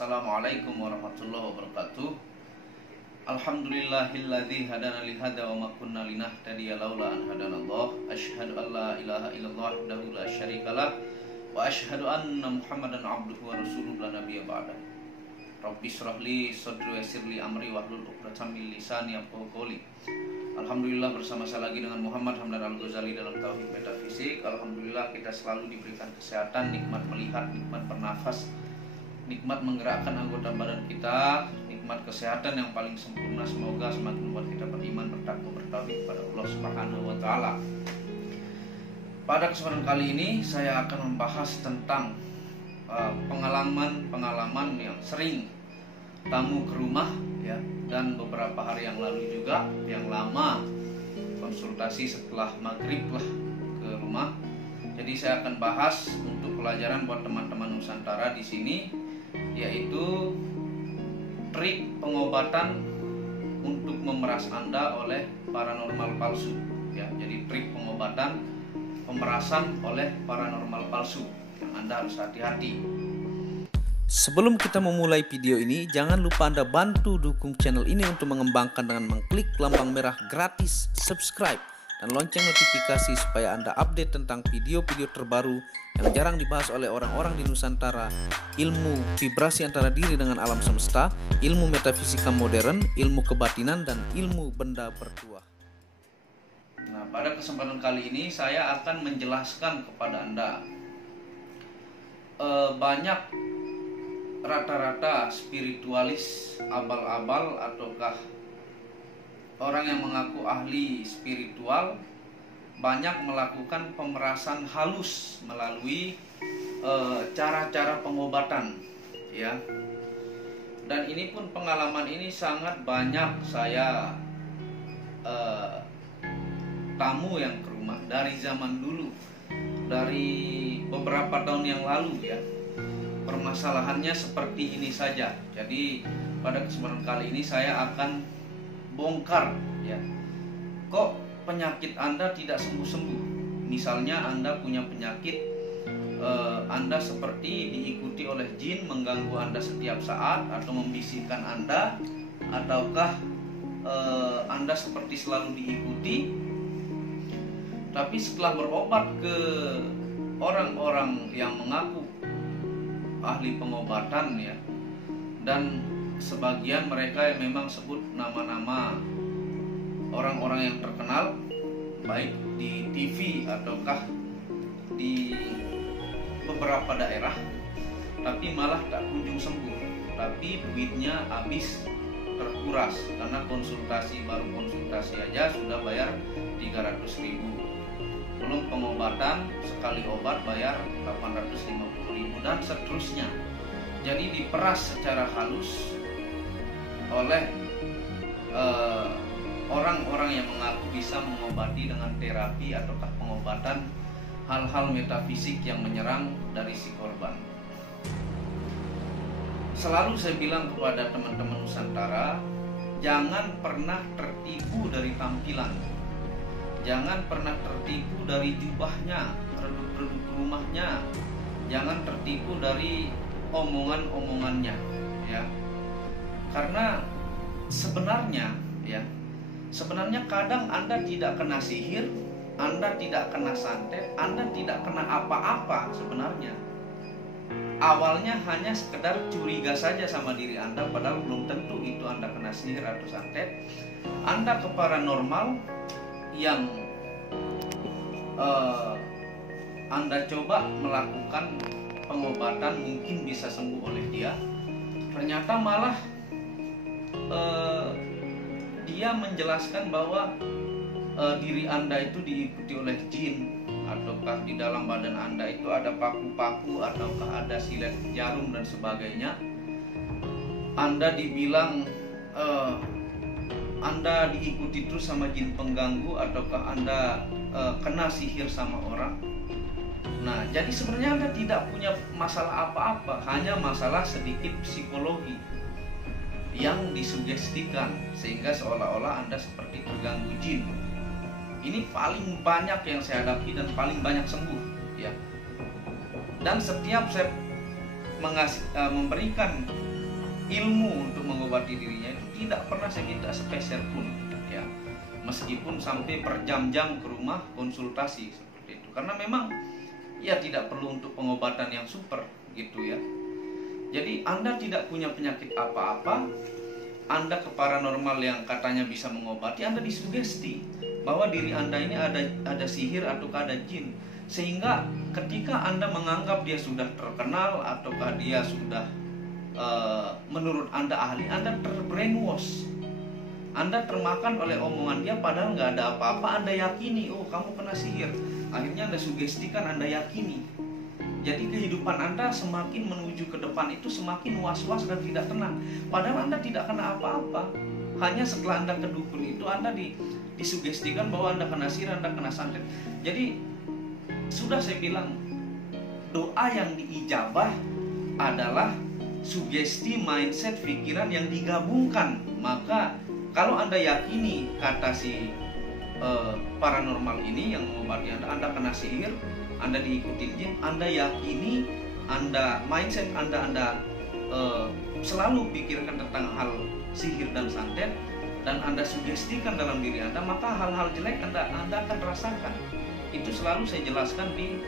Assalamualaikum warahmatullahi wabarakatuh. Alhamdulillahilladzi hadana li hada wa ma kunna linahtadiya laula an hadanallah. Asyhadu an la ilaha illallah wahdahu la syarikalah wa asyhadu anna Muhammadan abduhu wa rasuluhu la nabiyya ba'da. Rabbi shrah li sadri wa yassir li amri wahlul 'uqdatam min lisani yafqahu qawli. Alhamdulillah, bersama saya lagi dengan Muhammad Hamdan Al-Ghazali dalam Tauhid Metafisik. Alhamdulillah kita selalu diberikan kesehatan, nikmat melihat, nikmat bernafas, nikmat menggerakkan anggota badan kita, nikmat kesehatan yang paling sempurna. Semoga semakin membuat kita beriman, bertakwa, bertauhid kepada Allah Subhanahu wa taala. Pada kesempatan kali ini saya akan membahas tentang pengalaman yang sering tamu ke rumah ya, dan beberapa hari yang lalu juga yang lama konsultasi setelah maghrib lah ke rumah. Jadi saya akan bahas untuk pelajaran buat teman-teman Nusantara di sini, yaitu trik pengobatan untuk memeras Anda oleh paranormal palsu ya. Jadi trik pengobatan pemerasan oleh paranormal palsu yang Anda harus hati-hati. Sebelum kita memulai video ini, jangan lupa Anda bantu dukung channel ini untuk mengembangkan dengan mengklik lambang merah gratis subscribe dan lonceng notifikasi supaya Anda update tentang video-video terbaru yang jarang dibahas oleh orang-orang di Nusantara, ilmu vibrasi antara diri dengan alam semesta, ilmu metafisika modern, ilmu kebatinan, dan ilmu benda bertuah. Nah, pada kesempatan kali ini saya akan menjelaskan kepada Anda banyak rata-rata spiritualis, abal-abal, ataukah orang yang mengaku ahli spiritual banyak melakukan pemerasan halus melalui cara-cara pengobatan ya. Dan ini pun pengalaman ini sangat banyak saya tamu yang ke rumah dari zaman dulu, dari beberapa tahun yang lalu ya. Permasalahannya seperti ini saja. Jadi pada kesempatan kali ini saya akan bongkar ya, kok penyakit Anda tidak sembuh-sembuh. Misalnya Anda punya penyakit, Anda seperti diikuti oleh jin mengganggu Anda setiap saat atau membisikkan Anda, ataukah Anda seperti selalu diikuti. Tapi setelah berobat ke orang-orang yang mengaku ahli pengobatan ya, dan sebagian mereka yang memang sebut nama-nama orang-orang yang terkenal baik di TV ataukah di beberapa daerah, tapi malah tak kunjung sembuh, tapi duitnya habis terkuras karena baru konsultasi aja sudah bayar 300.000, belum pengobatan sekali obat bayar 850.000 dan seterusnya. Jadi diperas secara halus oleh orang-orang yang mengaku bisa mengobati dengan terapi ataukah pengobatan hal-hal metafisik yang menyerang dari si korban. Selalu saya bilang kepada teman-teman Nusantara, jangan pernah tertipu dari tampilan, jangan pernah tertipu dari jubahnya, produk-produk rumahnya, jangan tertipu dari omongan-omongannya ya. Karena sebenarnya kadang Anda tidak kena sihir, Anda tidak kena santet, Anda tidak kena apa-apa sebenarnya. Awalnya hanya sekedar curiga saja sama diri Anda, padahal belum tentu itu Anda kena sihir atau santet. Anda ke paranormal yang Anda coba melakukan pengobatan, mungkin bisa sembuh oleh dia, ternyata malah dia menjelaskan bahwa diri Anda itu diikuti oleh jin, ataukah di dalam badan Anda itu ada paku-paku, ataukah ada silet jarum dan sebagainya. Anda dibilang Anda diikuti terus sama jin pengganggu, ataukah Anda kena sihir sama orang. Nah, jadi sebenarnya Anda tidak punya masalah apa-apa, hanya masalah sedikit psikologi yang disugestikan sehingga seolah-olah Anda seperti terganggu jin. Ini paling banyak yang saya hadapi dan paling banyak sembuh ya. Dan setiap saya memberikan ilmu untuk mengobati dirinya itu tidak pernah saya minta sepeser pun ya, meskipun sampai berjam-jam ke rumah konsultasi seperti itu, karena memang ya tidak perlu untuk pengobatan yang super gitu ya. Jadi Anda tidak punya penyakit apa-apa, Anda ke paranormal yang katanya bisa mengobati, Anda disugesti bahwa diri Anda ini ada sihir ataukah ada jin, sehingga ketika Anda menganggap dia sudah terkenal ataukah dia sudah menurut Anda ahli, Anda terbrainwash, Anda termakan oleh omongan dia padahal nggak ada apa-apa. Anda yakini, oh kamu kena sihir, akhirnya Anda sugestikan, Anda yakini. Jadi kehidupan Anda semakin menuju ke depan itu semakin was-was dan tidak tenang, padahal Anda tidak kena apa-apa. Hanya setelah Anda ke dukun itu Anda disugestikan bahwa Anda kena sihir, Anda kena santet. Jadi sudah saya bilang, doa yang diijabah adalah sugesti, mindset, pikiran yang digabungkan. Maka kalau Anda yakini kata si paranormal ini yang mengobati Anda kena sihir, Anda diikuti jin, Anda yakini, Anda mindset Anda selalu pikirkan tentang hal sihir dan santet, dan Anda sugestikan dalam diri Anda, maka hal-hal jelek Anda akan rasakan. Itu selalu saya jelaskan di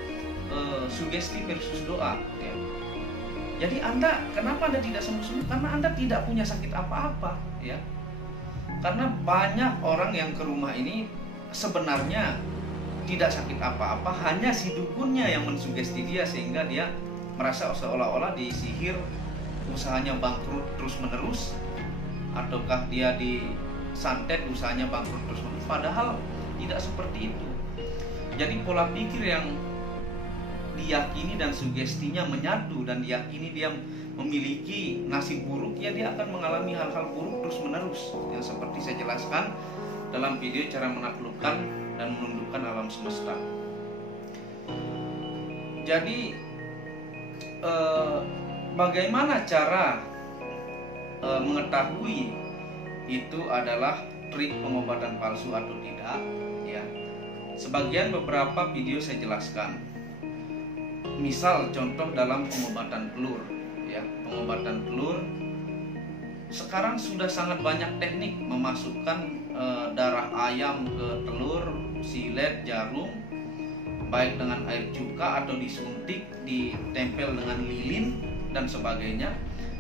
sugesti versus doa ya. Jadi kenapa Anda tidak sembuh-sembuh? Karena Anda tidak punya sakit apa-apa ya. Karena banyak orang yang ke rumah ini sebenarnya tidak sakit apa-apa, hanya si dukunnya yang mensugesti dia sehingga dia merasa seolah-olah disihir, usahanya bangkrut terus-menerus, ataukah dia disantet, usahanya bangkrut terus-menerus. Padahal tidak seperti itu. Jadi pola pikir yang diyakini dan sugestinya menyatu dan diyakini dia memiliki nasib buruk, ya dia akan mengalami hal-hal buruk terus-menerus. Yang seperti saya jelaskan dalam video cara menaklukkan dan menundukkan alam semesta. Jadi bagaimana cara mengetahui itu adalah trik pengobatan palsu atau tidak ya? Sebagian beberapa video saya jelaskan. Misal contoh dalam pengobatan telur ya, pengobatan telur sekarang sudah sangat banyak teknik memasukkan darah ayam ke telur, silet, jarum, baik dengan air cuka atau disuntik, ditempel dengan lilin dan sebagainya.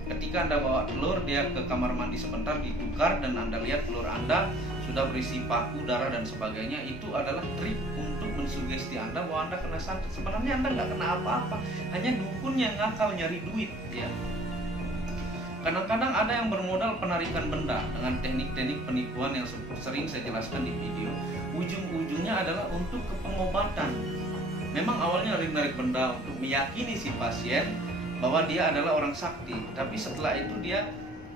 Ketika Anda bawa telur, dia ke kamar mandi sebentar, ditukar, dan Anda lihat telur Anda sudah berisi paku, darah dan sebagainya. Itu adalah trik untuk mensugesti Anda bahwa Anda kena santet. Sebenarnya Anda nggak kena apa-apa, hanya dukun yang ngakal nyari duit ya. Kadang-kadang ada yang bermodal penarikan benda dengan teknik-teknik penipuan yang sering saya jelaskan di video. Ujung-ujungnya adalah untuk kepengobatan. Memang awalnya narik benda untuk meyakini si pasien bahwa dia adalah orang sakti, tapi setelah itu dia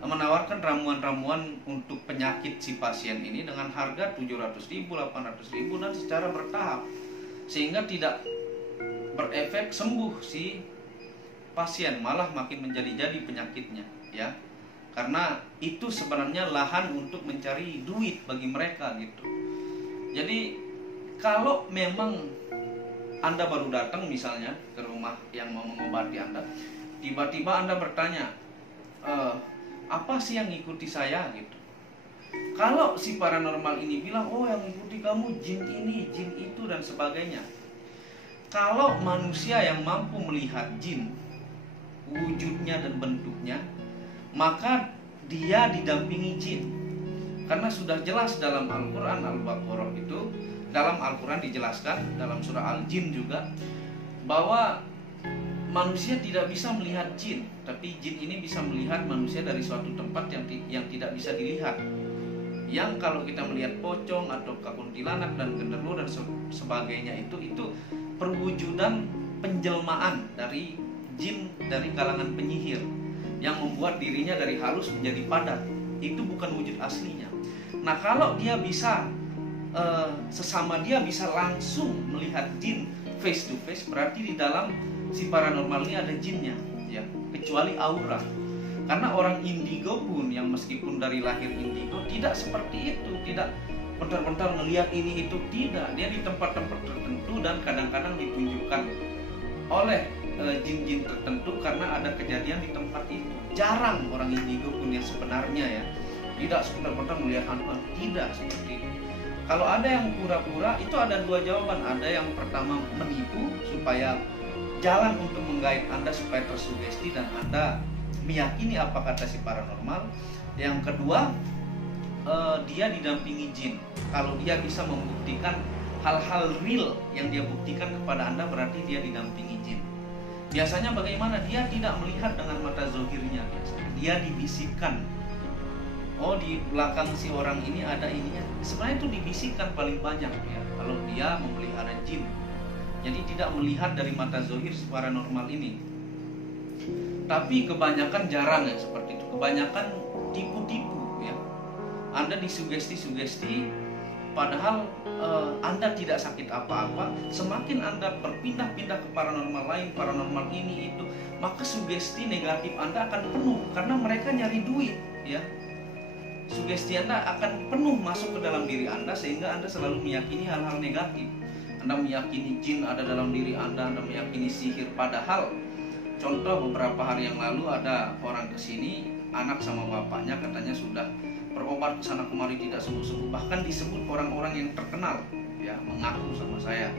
menawarkan ramuan-ramuan untuk penyakit si pasien ini dengan harga 700.000, 800.000 dan secara bertahap, sehingga tidak berefek sembuh si pasien, malah makin menjadi-jadi penyakitnya ya. Karena itu sebenarnya lahan untuk mencari duit bagi mereka gitu. Jadi kalau memang Anda baru datang misalnya ke rumah yang mau mengobati Anda, tiba-tiba Anda bertanya, apa sih yang ngikuti saya gitu. Kalau si paranormal ini bilang, oh yang ngikuti kamu jin ini, jin itu dan sebagainya. Kalau manusia yang mampu melihat jin, wujudnya dan bentuknya, maka dia didampingi jin. Karena sudah jelas dalam Al-Quran Al-Baqarah itu, dalam Al-Quran dijelaskan, dalam surah Al-Jin juga, bahwa manusia tidak bisa melihat jin, tapi jin ini bisa melihat manusia dari suatu tempat yang tidak bisa dilihat. Yang kalau kita melihat pocong atau kuntilanak dan genderuwo dan sebagainya itu perwujudan penjelmaan dari jin dari kalangan penyihir yang membuat dirinya dari halus menjadi padat. Itu bukan wujud aslinya. Nah kalau dia bisa sesama dia bisa langsung melihat jin face to face, berarti di dalam si paranormal ini ada jinnya ya, kecuali aura. Karena orang indigo pun yang meskipun dari lahir indigo tidak seperti itu, tidak bentar-bentar ngelihat ini itu, tidak. Dia di tempat-tempat tertentu dan kadang-kadang ditunjukkan oleh jin-jin tertentu karena ada kejadian di tempat itu. Jarang orang indigo punya sebenarnya ya. Tidak sekedar melihat hantu, tidak seperti itu. Kalau ada yang pura-pura, itu ada dua jawaban. Ada yang pertama menipu supaya jalan untuk menggait Anda supaya tersugesti dan Anda meyakini apa kata si paranormal. Yang kedua, dia didampingi jin. Kalau dia bisa membuktikan hal-hal real yang dia buktikan kepada Anda, berarti dia didampingi jin. Biasanya bagaimana? Dia tidak melihat dengan mata zohirnya biasanya. Dia dibisikkan. Oh, di belakang si orang ini ada ininya. Sebenarnya itu dibisikkan paling banyak ya. Kalau dia memelihara jin. Jadi tidak melihat dari mata zohir si paranormal ini. Tapi kebanyakan jarang ya seperti itu. Kebanyakan tipu-tipu ya. Anda disugesti-sugesti, padahal Anda tidak sakit apa-apa. Semakin Anda berpindah-pindah ke paranormal lain, paranormal ini itu, maka sugesti negatif Anda akan penuh karena mereka nyari duit ya. Sugesti Anda akan penuh masuk ke dalam diri Anda sehingga Anda selalu meyakini hal-hal negatif. Anda meyakini jin ada dalam diri Anda meyakini sihir. Padahal contoh beberapa hari yang lalu ada orang kesini, anak sama bapaknya katanya sudah berobat kesana kemari tidak sembuh-sembuh. Bahkan disebut orang-orang yang terkenal ya, mengaku sama saya.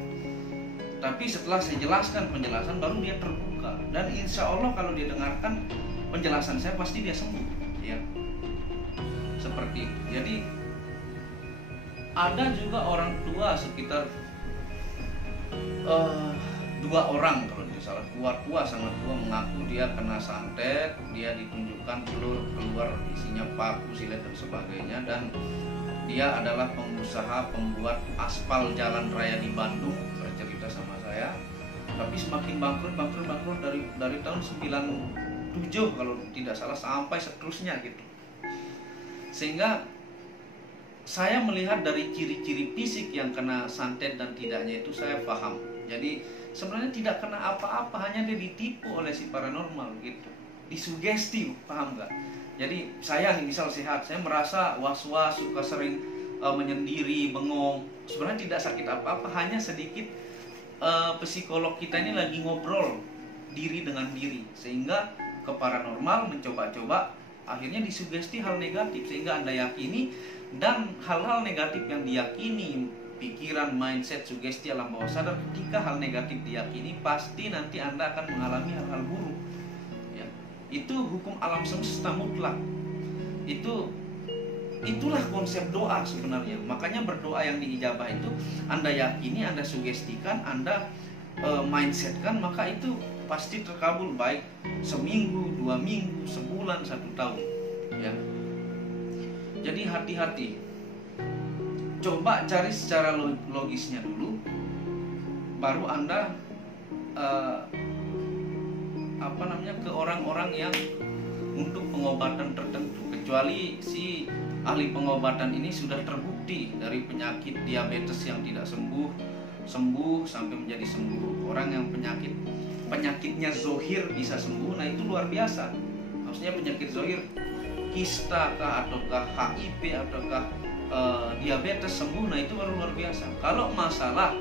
Tapi setelah saya jelaskan penjelasan baru dia terbuka. Dan insya Allah kalau dia dengarkan penjelasan saya pasti dia sembuh ya. Seperti itu. Jadi ada juga orang tua sekitar 2 orang kalau tidak salah, tua sangat tua, mengaku dia kena santet, dia ditunjukkan telur keluar isinya paku, silet dan sebagainya, dan dia adalah pengusaha pembuat aspal jalan raya di Bandung, bercerita sama saya. Tapi semakin bangkrut dari tahun 97 kalau tidak salah sampai seterusnya gitu. Sehingga saya melihat dari ciri-ciri fisik yang kena santet dan tidaknya itu saya paham. Jadi sebenarnya tidak kena apa-apa, hanya dia ditipu oleh si paranormal gitu. Disugesti, paham nggak? Jadi saya nih misal sehat, saya merasa was-was, suka sering menyendiri, bengong. Sebenarnya tidak sakit apa-apa, hanya sedikit psikolog kita ini lagi ngobrol diri dengan diri. Sehingga ke paranormal mencoba-coba, akhirnya disugesti hal negatif sehingga Anda yakini, dan hal-hal negatif yang diyakini, pikiran, mindset, sugesti alam bawah sadar, ketika hal negatif diyakini pasti nanti Anda akan mengalami hal-hal buruk ya. Itu hukum alam semesta mutlak. Itulah konsep doa sebenarnya. Makanya berdoa yang diijabah itu Anda yakini, Anda sugestikan, Anda mindsetkan, maka itu pasti terkabul, baik seminggu, 2 minggu, sebulan, 1 tahun ya. Jadi hati-hati. Coba cari secara logisnya dulu, baru Anda ke orang-orang yang untuk pengobatan tertentu. Kecuali si ahli pengobatan ini sudah terbukti dari penyakit diabetes yang tidak sembuh sampai menjadi sembuh. Orang yang penyakitnya zohir bisa sembuh, nah itu luar biasa. Maksudnya penyakit zohir, kista kah, ataukah HIV, ataukah diabetes sembuh, nah itu baru luar biasa. Kalau masalah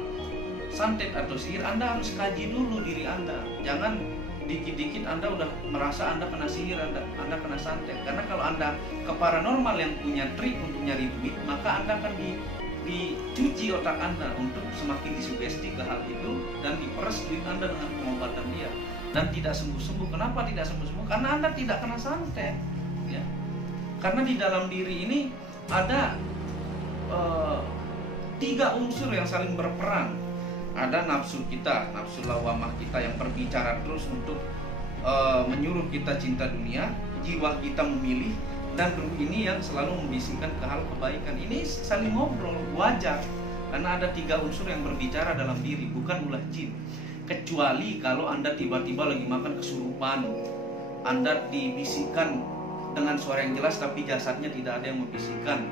santet atau sihir, Anda harus kaji dulu diri Anda. Jangan dikit-dikit Anda udah merasa Anda kena sihir, Anda kena santet. Karena kalau Anda ke paranormal yang punya trik untuk nyari duit, maka Anda akan dicuci otak Anda untuk semakin disugesti ke hal itu, dan diperes duit Anda dengan pengobatan dia, dan tidak sembuh-sembuh. Kenapa tidak sembuh-sembuh? Karena Anda tidak kena santet ya. Karena di dalam diri ini ada 3 unsur yang saling berperan. Ada nafsu kita, nafsu lawamah kita yang berbicara terus untuk menyuruh kita cinta dunia. Jiwa kita memilih, dan ruh ini yang selalu membisikkan ke hal kebaikan. Ini saling ngobrol, wajar. Karena ada 3 unsur yang berbicara dalam diri, bukan ulah jin. Kecuali kalau Anda tiba-tiba lagi makan kesurupan, Anda dibisikkan dengan suara yang jelas tapi jasadnya tidak ada yang membisikkan.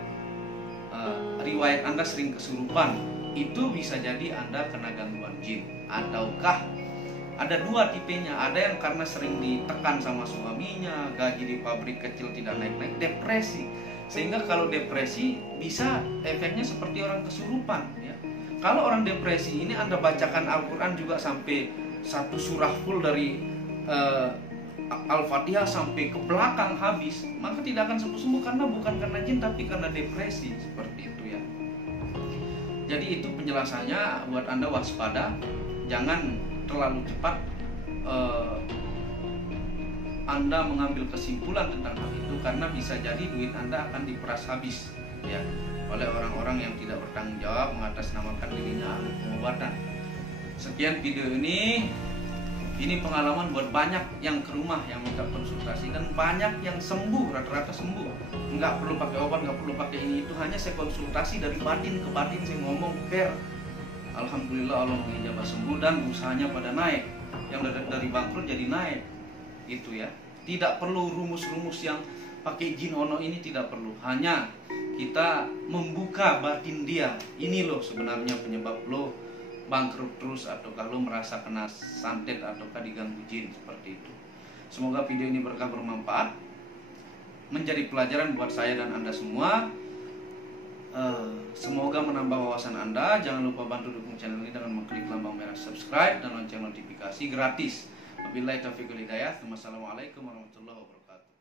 Riwayat Anda sering kesurupan, itu bisa jadi Anda kena gangguan jin. Ataukah ada 2 tipenya, ada yang karena sering ditekan sama suaminya, gaji di pabrik kecil tidak naik-naik, depresi. Sehingga kalau depresi bisa efeknya seperti orang kesurupan ya. Kalau orang depresi ini Anda bacakan Al-Quran juga sampai satu surah full dari Al-Fatihah sampai ke belakang habis, maka tidak akan sembuh-sembuh, karena bukan karena jin tapi karena depresi, seperti itu ya. Jadi itu penjelasannya, buat Anda waspada, jangan terlalu cepat Anda mengambil kesimpulan tentang hal itu, karena bisa jadi duit Anda akan diperas habis ya oleh orang-orang yang tidak bertanggung jawab mengatasnamakan dirinya ahli pengobatan. Sekian video ini pengalaman buat banyak yang ke rumah yang minta konsultasi, dan banyak yang sembuh, rata-rata sembuh, nggak perlu pakai obat, nggak perlu pakai ini itu, hanya saya konsultasi dari batin ke batin, saya ngomong care, alhamdulillah Allah mengijabah sembuh dan usahanya pada naik, yang dari bangkrut jadi naik, gitu ya. Tidak perlu rumus-rumus yang pakai jin ono ini, tidak perlu, hanya kita membuka batin dia, ini loh sebenarnya penyebab lo bangkrut terus, atau kalau merasa kena santet ataukah diganggu jin, seperti itu. Semoga video ini berkah, bermanfaat, menjadi pelajaran buat saya dan Anda semua. Semoga menambah wawasan Anda. Jangan lupa bantu dukung channel ini dengan mengklik lambang merah subscribe dan lonceng notifikasi gratis. Wabillahi taufiq wal hidayah. Wassalamualaikum warahmatullahi wabarakatuh.